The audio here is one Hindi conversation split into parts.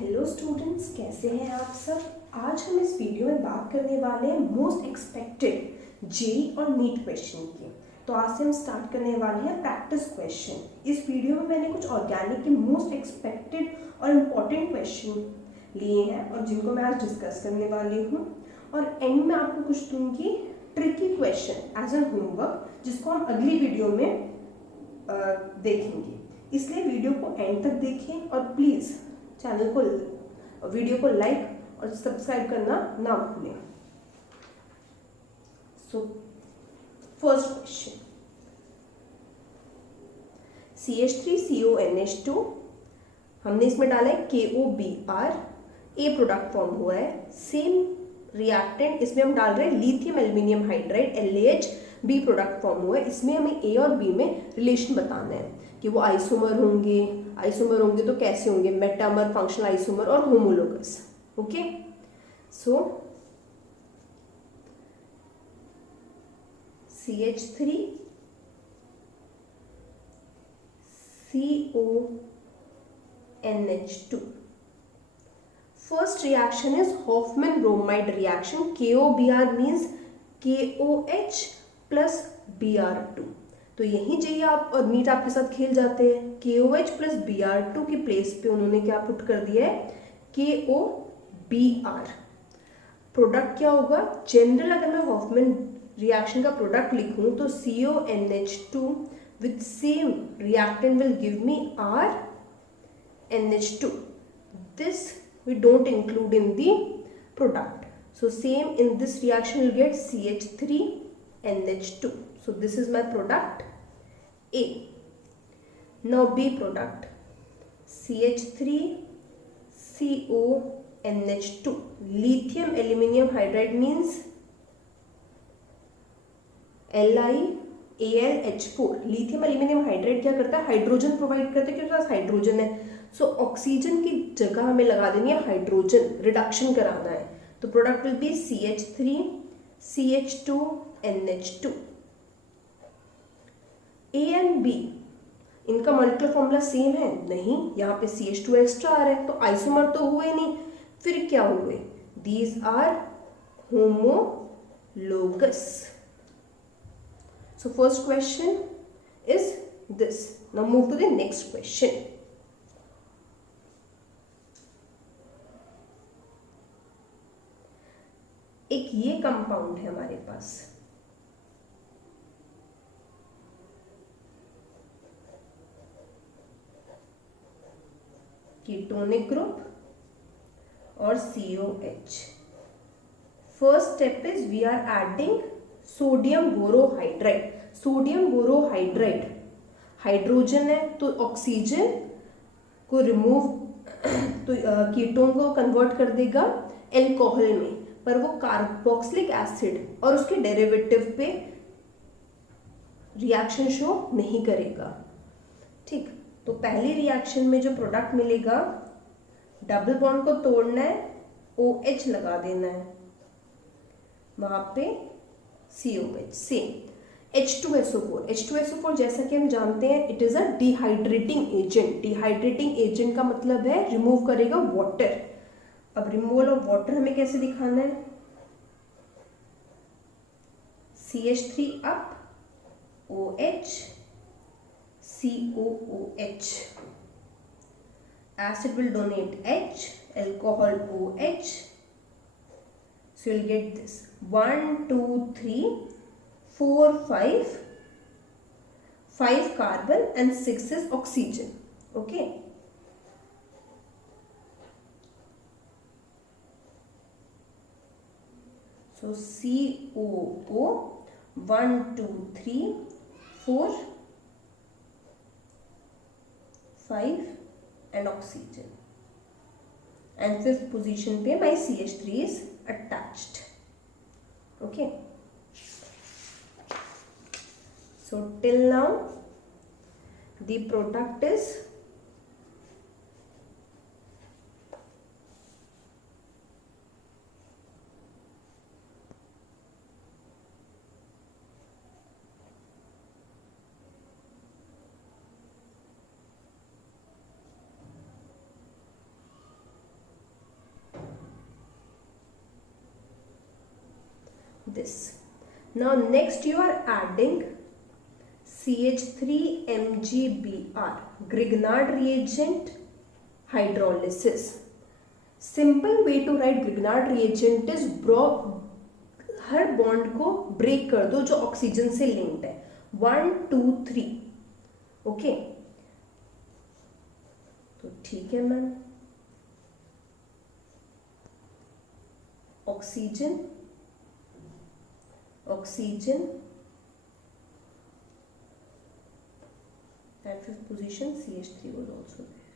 हेलो स्टूडेंट्स, कैसे हैं आप सब। आज हम इस वीडियो में बात करने वाले हैं मोस्ट एक्सपेक्टेड जेईई और नीट क्वेश्चन की। तो आज से हम स्टार्ट करने वाले हैं प्रैक्टिस क्वेश्चन। इस वीडियो में मैंने कुछ ऑर्गेनिक के मोस्ट एक्सपेक्टेड और इम्पॉर्टेंट क्वेश्चन लिए हैं और जिनको मैं आज डिस्कस करने वाली हूँ। और एंड में आपको कुछ दूंगी tricky question as an homework, जिसको हम अगली वीडियो में देखेंगे। इसलिए वीडियो को एंड तक देखें और प्लीज़ चैनल को, वीडियो को लाइक और सब्सक्राइब करना ना भूलें। सो फर्स्ट क्वेश्चन, CH3CONH2 हमने इसमें डाला है KOBr, ए प्रोडक्ट फॉर्म हुआ है। सेम रिएक्टेंट इसमें हम डाल रहे हैं lithium aluminium hydride LAH, B product form हुआ है। इसमें हमें ए और बी में रिलेशन बताना है कि वो आइसोमर होंगे तो कैसे होंगे, मेटामर, फंक्शनल आइसोमर और homologous. Okay, so CH3 CONH2 first reaction is Hofmann bromide reaction. KOBr means KOH plus Br2। तो यही चाहिए आप और नीट आपके साथ खेल जाते हैं। KOH plus Br2 के प्लेस पे उन्होंने क्या पुट कर दिया है, KOBr। प्रोडक्ट क्या होगा, जनरल अगर मैं हॉफमैन रिएक्शन का प्रोडक्ट लिखूं तो CONH2 with same reactant will give me RNH2. This we don't include in the product. So same in this reaction you'll get CH3NH2. So this is my product A. Now B product, CH3CONH2 lithium aluminium hydride means LiAlH4। Lithium aluminium hydride क्या करता है, हाइड्रोजन प्रोवाइड करता है क्योंकि पास हाइड्रोजन है। सो ऑक्सीजन की जगह हमें लगा देनी है हाइड्रोजन, रिडक्शन कराना है। तो product will be CH3CH2NH2। A and B इनका मॉलिक्यूलर फॉर्मूला सेम है नहीं, यहाँ पे CH2 एक्स्ट्रा आ रहा है तो आइसोमर तो हुए नहीं, फिर क्या हुए, these are homologous. So first question is this. Now move to the next question. एक ये कंपाउंड है हमारे पास, कीटोनिक ग्रुप और COH। First step is we are adding sodium borohydride. Sodium borohydride hydrogen है तो ऑक्सीजन को रिमूव, तो कीटोन को कन्वर्ट कर देगा एल्कोहल में, पर वो कार्बोक्सिलिक एसिड और उसके डेरिवेटिव पे रिएक्शन शो नहीं करेगा। ठीक, तो पहले रिएक्शन में जो प्रोडक्ट मिलेगा, डबल बॉन्ड को तोड़ना है, OH लगा देना है, वहां पे COH सेम। H2SO4 जैसा कि हम जानते हैं it is a dehydrating agent. Dehydrating agent का मतलब है रिमूव करेगा वाटर। अब रिमूवल ऑफ वाटर हमें कैसे दिखाना है, CH3 up, OH, COOH, acid will donate H, alcohol OH. So you'll get this 1 2 3 4 5 carbon and 6 is oxygen. Okay, so COO 1 2 3 4 5 and oxygen, and fifth position पे my CH3 is attached. Okay, so till now the product is this. Now next you are adding CH3MgBr, Grignard reagent, hydrolysis. Simple way to write Grignard reagent is her bond को ब्रेक कर दो जो ऑक्सीजन से लिंक्ड है, 1 2 3. ओके, तो ठीक है ma'am. Oxygen oxygen at fifth position CH3 was also there.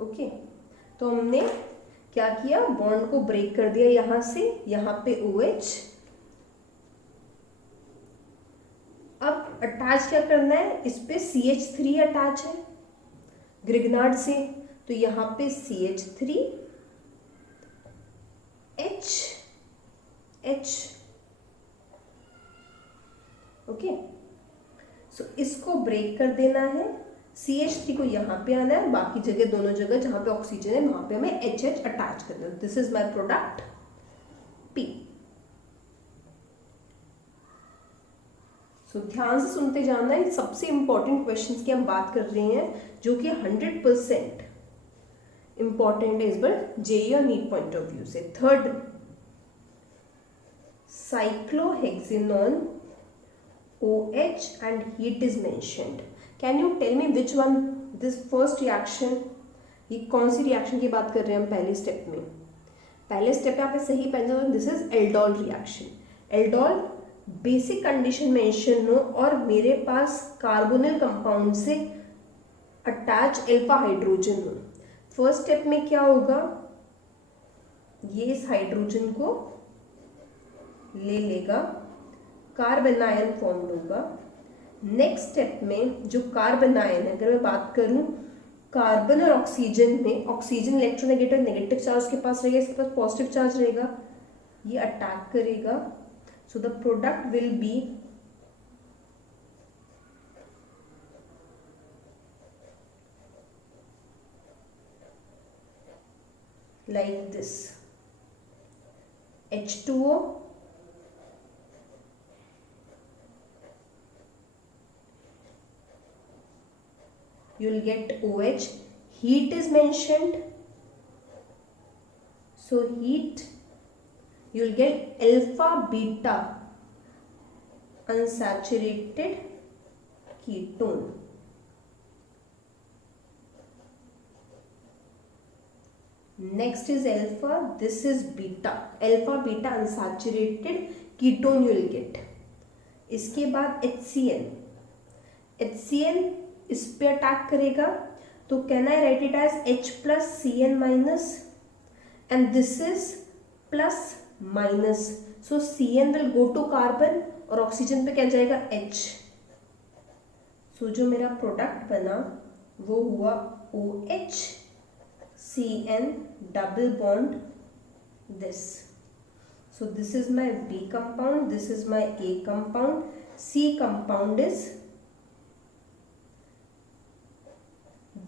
Okay, तो हमने क्या किया, बॉन्ड को ब्रेक कर दिया यहां से, यहां पे OH. अब अटैच क्या करना है, इस पे CH3 अटैच है ग्रिग्नार्ड से, तो यहां पे CH3 H. ओके, सो इसको ब्रेक कर देना है. CH3 को यहाँ पे आना है, बाकी जगह दोनों जगह जहां पे ऑक्सीजन है वहां पे हमें HH अटैच करना है. This is my product P. सो ध्यान से सुनते जाना है, सबसे इंपॉर्टेंट क्वेश्चंस की हम बात कर रहे हैं जो कि 100% इंपॉर्टेंट है इस बार जेईई और नीट पॉइंट ऑफ व्यू से. Third, cyclohexanone OH and heat is mentioned. Can you tell me which one, this first reaction, ये कौन सी रिएक्शन की बात कर रहे हैं हम पहले स्टेप में. पहले स्टेप पे आप सही पहले, this is aldol reaction. Aldol basic condition mention हो और मेरे पास कार्बोनिल कंपाउंड से अटैच अल्फा हाइड्रोजन हो. फर्स्ट स्टेप में क्या होगा, ये इस हाइड्रोजन को ले लेगा, कार्बन आयन फॉर्म होगा. नेक्स्ट स्टेप में जो कार्बन आयन है, अगर मैं बात करूं कार्बन और ऑक्सीजन में, ऑक्सीजन इलेक्ट्रोनेगेटिव नेगेटिव चार्ज उसके पास रहेगा, इसके पास पॉजिटिव चार्ज रहेगा, ये अटैक करेगा. So the product will be like this, H2O you will get OH. Heat is mentioned, so heat you will get alpha beta unsaturated ketone. Next is alpha, this is beta, alpha beta unsaturated ketone you will get. इसके बाद HCl इस पे अटैक करेगा, तो can I write it as H plus Cn minus and this is plus minus. So Cn will go to carbon और ऑक्सीजन पे क्या जाएगा H. सो जो मेरा प्रोडक्ट बना वो हुआ OH Cn double bond this. So this is my B compound, this is my A compound. C compound is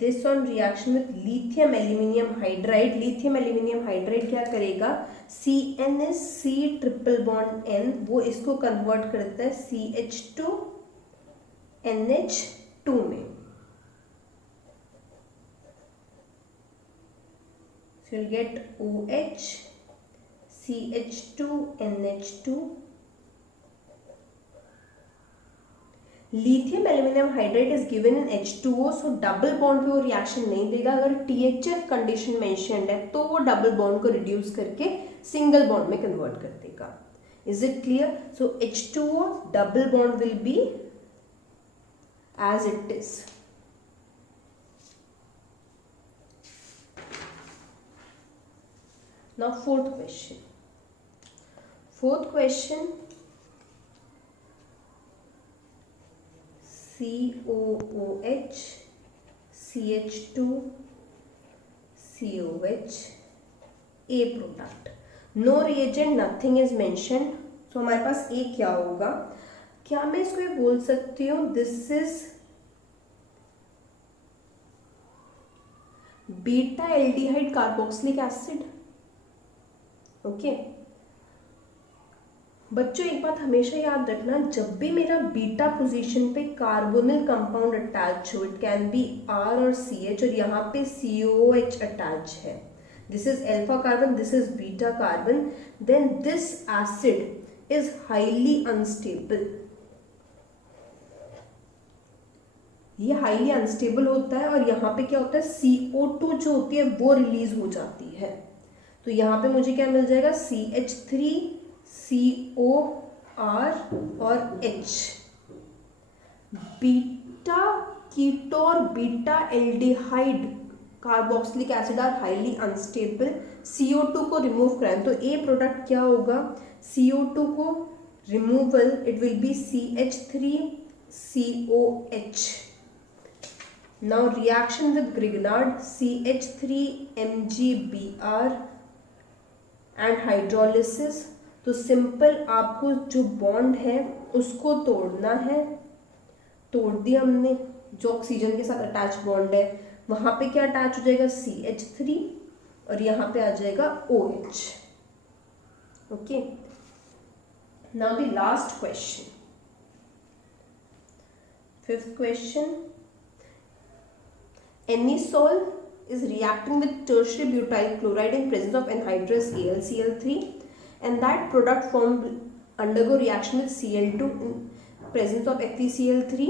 this on reaction with lithium aluminium hydride. lithium aluminium hydride क्या करेगा, Cn is C triple bond N, वो इसको कन्वर्ट करता है CH2 NH2 में. So you'll get OH CH2 NH2. Lithium aluminium hydride is given in H2O, so double bond पे वो रिएक्शन नहीं देगा. अगर THF कंडीशन मेंशन्ड है तो वो डबल बॉन्ड को रिड्यूस करके सिंगल बॉन्ड में कन्वर्ट कर देगा. Is it clear? So H2O double bond will be as it is. Now fourth question. COOH CH2 COH A product. No reagent, nothing is mentioned. So हमारे पास A क्या होगा? क्या मैं इसको ये बोल सकती हूँ, this is beta aldehyde carboxylic acid. Okay बच्चों, एक बात हमेशा याद रखना, जब भी मेरा बीटा पोजीशन पे कार्बोनिल कंपाउंड अटैच हो, इट कैन बी आर और सी एच, और यहाँ पे COOH अटैच है, this is alpha carbon, this is beta carbon, then this acid is highly unstable. ये हाईली अनस्टेबल होता है और यहाँ पे क्या होता है, CO2 जो होती है वो रिलीज हो जाती है। तो यहाँ पे मुझे क्या मिल जाएगा, CH3 COR और H। बीटा कीटो और beta aldehyde carboxylic acid are highly unstable, CO2 को रिमूव कराएं तो ए प्रोडक्ट क्या होगा, CO2 को removal, it will be CH3 COH। Now reaction with Grignard, CH3 MgBr and hydrolysis। तो सिंपल आपको जो बॉन्ड है उसको तोड़ना है, तोड़ दिया हमने, जो ऑक्सीजन के साथ अटैच बॉन्ड है वहां पे क्या अटैच हो जाएगा, CH3 और यहाँ पे आ जाएगा OH। Okay now the last question, fifth question, Anisole is reacting with tertiary butyl chloride in presence of anhydrous AlCl3, and that product form undergo reaction with Cl2 in presence of FeCl3.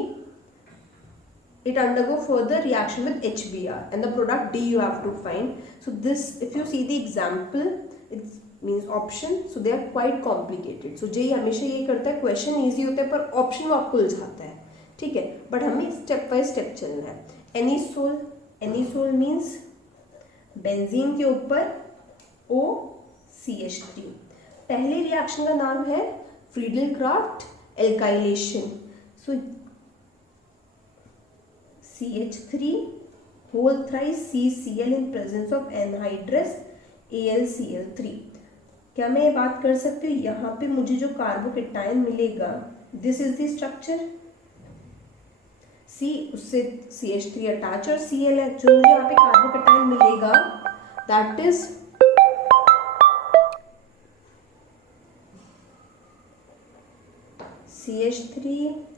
It undergo further reaction with HBr, and the product D you have to find. So this, if you see the example, it means option. So they are quite complicated. So JEE हमेशा ये करता है, क्वेश्चन इजी होता है पर ऑप्शन वो आपको उलझाता है, ठीक है, बट हमें स्टेप बाय स्टेप चलना है। एनिसोल, एनिसोल मीन्स बेंजीन के ऊपर OCH3। पहले रिएक्शन का नाम है Friedel Crafts alkylation. So CH3 whole thrice CCl in presence of anhydrous AlCl3। क्या मैं ये बात कर सकती हूँ, यहाँ पे मुझे जो कार्बोकेटाइन मिलेगा, this is the structure, C उससे CH3 अटैच और Cl है, जो मुझे यहाँ पे कार्बोकेटाइन मिलेगा that is CH3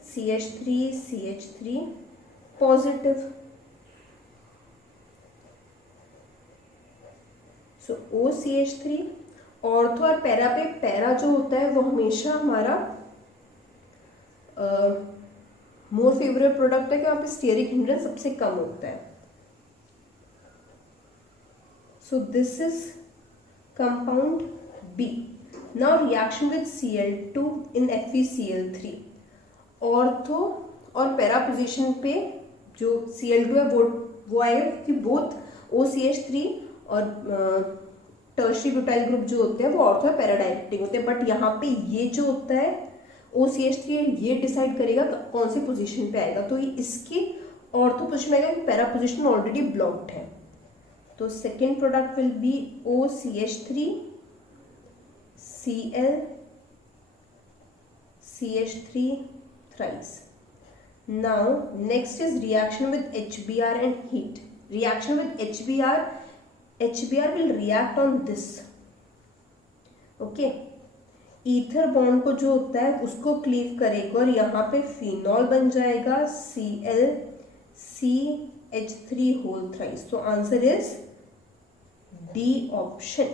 CH3 CH3 positive. So OCH3 ortho और पैरा पे, पैरा जो होता है वो हमेशा हमारा मोर फेवरेट प्रोडक्ट है कि वहाँ पे स्टीयरिक हिंड्रेंस सबसे कम होता है। So this is compound B। Now reaction with Cl2 in FeCl3। Ortho और पैरा पोजीशन पे जो Cl2 है वो आएगा कि बोथ OCH3 और टर्शियरी ब्यूटाइल ग्रुप जो होते हैं वो ऑर्थो और पैरा डायरेक्टिंग होते हैं, बट यहाँ पे ये जो होता है OCH3 ये डिसाइड करेगा कौन सी पोजीशन पे आएगा। तो ये इसकी ऑर्थो पोजीशन में आएगा कि पैरा पोजीशन ऑलरेडी ब्लॉक्ड है। तो second product will be OCH3 Cl CH3 thrice। Now next is reaction with HBr and heat। Reaction with HBr will react on this। Okay, ether bond को जो होता है उसको क्लीव करेगा और यहाँ पे फिनॉल बन जाएगा Cl CH3 होल थ्राइस। तो आंसर इज डी ऑप्शन।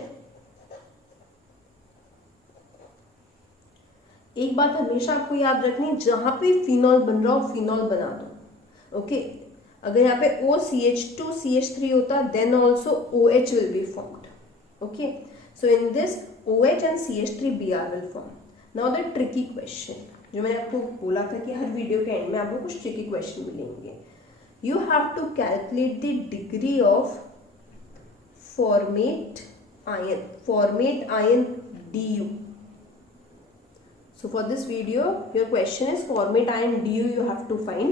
एक बात हमेशा आपको याद रखनी है, जहां पे फिनॉल बन रहा हो फिनॉल बना दो। ओके, अगर यहाँ पे OCH2 CH3 होता then also OH will be formed. Okay, so in this OH and CH3Br will form। Now the tricky question, जो मैंने आपको बोला था कि हर वीडियो के एंड में आपको कुछ ट्रिकी क्वेश्चन मिलेंगे। You have to calculate the degree of formate ion Du। So for this video your question is formate ion Du you have to find।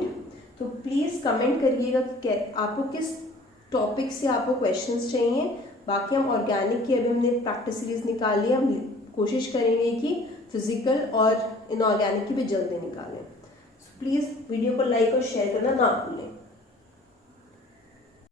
तो प्लीज कमेंट करिएगा कि आपको किस टॉपिक से आपको क्वेश्चंस चाहिए। बाकी हम ऑर्गेनिक की अभी हमने प्रैक्टिस सीरीज निकाल लिया, हम कोशिश करेंगे कि फिजिकल और इनऑर्गेनिक की भी जल्दी निकालें। प्लीज़ वीडियो को लाइक और शेयर करना ना भूलें।